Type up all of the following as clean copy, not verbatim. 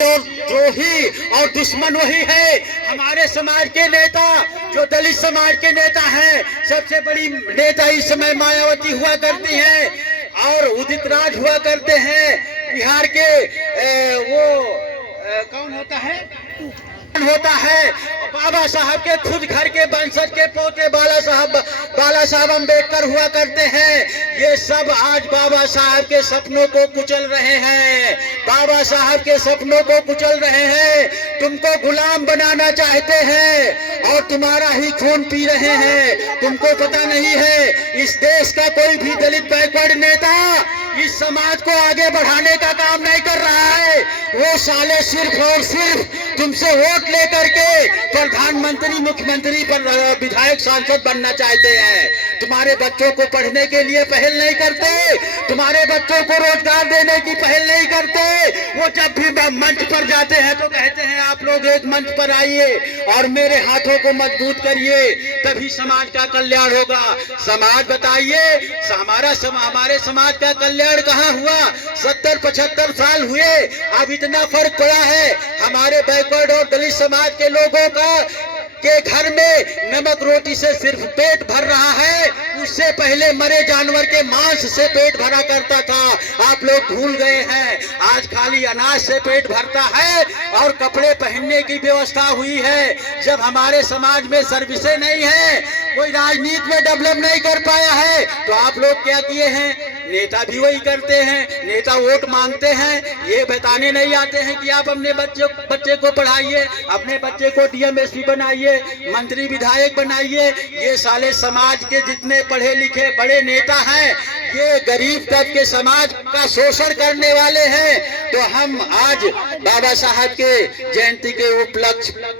द्रोही और दुश्मन वही है। हमारे समाज के नेता जो दलित समाज के नेता हैं, सबसे बड़ी नेता इस समय मायावती हुआ करती हैं और उदित राज हुआ करते हैं। बिहार के कौन होता है बाबा साहब के खुद घर के वंशज के पोते बाला साहब अम्बेडकर हुआ करते हैं। ये सब आज बाबा साहब के सपनों को कुचल रहे हैं, बाबा साहब के सपनों को कुचल रहे हैं। तुमको गुलाम बनाना चाहते हैं और तुम्हारा ही खून पी रहे हैं। तुमको पता नहीं है इस देश का कोई भी दलित बैकवर्ड नेता इस समाज को आगे बढ़ाने का काम नहीं कर रहा है। वो साले सिर्फ और सिर्फ तुमसे वोट लेकर के प्रधानमंत्री, मुख्यमंत्री, विधायक, सांसद बनना चाहते हैं। तुम्हारे बच्चों को पढ़ने के लिए पहल नहीं करते, तुम्हारे बच्चों को रोजगार देने की पहल नहीं करते। वो जब भी मंच पर जाते हैं तो कहते हैं आप लोग एक मंच पर आइए और मेरे हाथों को मजबूत करिए, तभी समाज का कल्याण होगा। समाज बताइए, हमारे समाज का कल्याण कहाँ हुआ? 70-75 साल हुए, अब इतना फर्क पड़ा है। हमारे बैकवर्ड और दलित समाज के लोगों के घर में नमक रोटी से सिर्फ पेट भर रहा है, उससे पहले मरे जानवर के मांस से पेट भरा करता था। आप लोग भूल गए हैं, आज खाली अनाज से पेट भरता है और कपड़े पहनने की व्यवस्था हुई है। जब हमारे समाज में सर्विसें नहीं है, कोई राजनीति में डेवलप नहीं कर पाया है, तो आप लोग क्या किए हैं? नेता भी वही करते हैं, नेता वोट मांगते हैं, ये बताने नहीं आते हैं कि आप अपने बच्चे को पढ़ाइए, अपने बच्चे को डीएम-एसपी बनाइए, मंत्री विधायक बनाइए। ये साले समाज के जितने पढ़े लिखे बड़े नेता हैं, ये गरीब तबके के समाज का शोषण करने वाले हैं। तो हम आज बाबा साहब के जयंती के उपलक्ष्य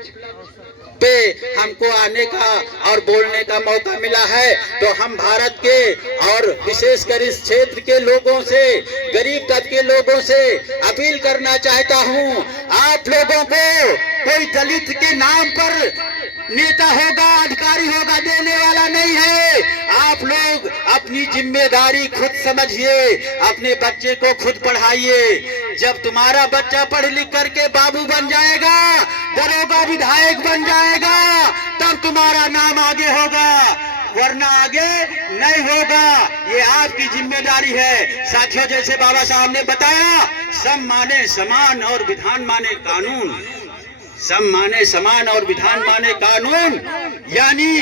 पे हमको आने का और बोलने का मौका मिला है, तो हम भारत के और विशेषकर इस क्षेत्र के लोगों से, गरीब तबके के लोगों से अपील करना चाहता हूं, आप लोगों को कोई दलित के नाम पर नेता होगा, अधिकारी होगा देने वाला नहीं है। आप लोग अपनी जिम्मेदारी खुद समझिए, अपने बच्चे को खुद पढ़ाइए। जब तुम्हारा बच्चा पढ़ लिख करके बाबू बन जाएगा, दरोगा, विधायक बन जाएगा, तब तुम्हारा नाम आगे होगा, वरना आगे नहीं होगा। ये आपकी जिम्मेदारी है। साथियों, जैसे बाबा साहब ने बताया, सब माने समान और विधान माने कानून, सब माने समान और विधान माने कानून, यानी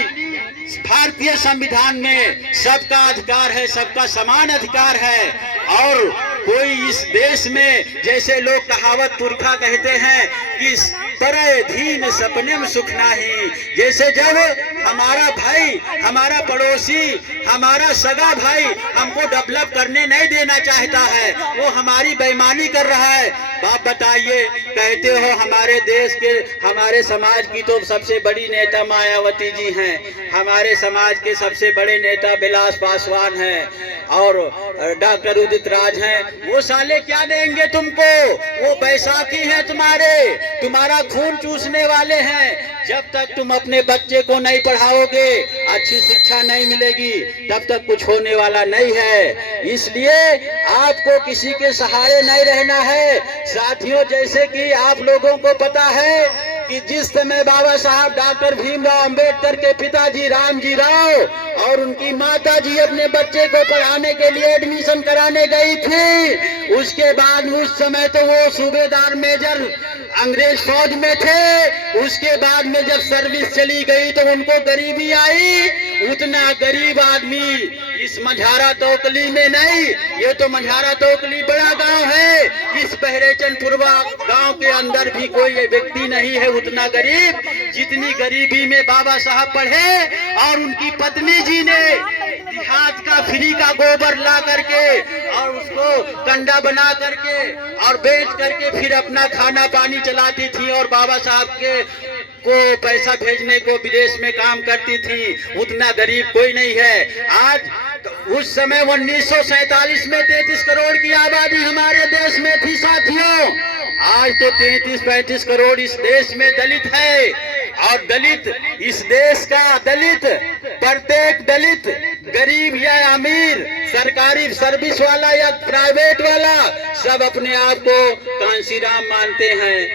भारतीय संविधान में सबका अधिकार है, सबका समान अधिकार है। और कोई इस देश में, जैसे लोग कहावत पुरखा कहते हैं कि तरह धीन सपने में सुख नाही, जैसे जब हमारा भाई, हमारा पड़ोसी, हमारा सगा भाई हमको डेवलप करने नहीं देना चाहता है, वो हमारी बेईमानी कर रहा है। बाप बताइए, कहते हो हमारे देश के, हमारे समाज की तो सबसे बड़ी नेता मायावती जी हैं, हमारे समाज के सबसे बड़े नेता विलास पासवान हैं और डॉक्टर उदित राज हैं। वो साले क्या देंगे तुमको? वो बैसाखी हैं तुम्हारा खून चूसने वाले हैं। जब तक तुम अपने बच्चे को नहीं पढ़ाओगे, अच्छी शिक्षा नहीं मिलेगी, तब तक कुछ होने वाला नहीं है। इसलिए आपको किसी के सहारे नहीं रहना है। साथियों, जैसे कि आप लोगों को पता है कि जिस समय बाबा साहब डॉक्टर भीमराव अंबेडकर के पिताजी रामजी राव और उनकी माताजी अपने बच्चे को पढ़ाने के लिए एडमिशन कराने गई थी, उसके बाद उस समय तो वो सूबेदार मेजर अंग्रेज फौज में थे। उसके बाद में जब सर्विस चली गई तो उनको गरीबी आई। उतना गरीब आदमी इस मझारा तोकली में नहीं, ये तो मझारा तोकली बड़ा गांव है, इस बहरेचनपुरवा गांव के अंदर भी कोई व्यक्ति नहीं है उतना गरीब जितनी गरीबी में बाबा साहब पढ़े। और उनकी पत्नी जी ने देहात का फ्री का गोबर ला करके और उसको कंडा बना करके और बेच करके फिर अपना खाना पानी चलाती थी और बाबा साहब को पैसा भेजने को विदेश में काम करती थी। उतना गरीब कोई नहीं है। आज उस समय 1947 में 33 करोड़ की आबादी हमारे देश में थी साथियों। आज तो 33-35 करोड़ इस देश में दलित है। और दलित, इस देश का दलित, प्रत्येक दलित, गरीब या अमीर, सरकारी सर्विस वाला या प्राइवेट वाला, सब अपने आप को कांशीराम मानते हैं।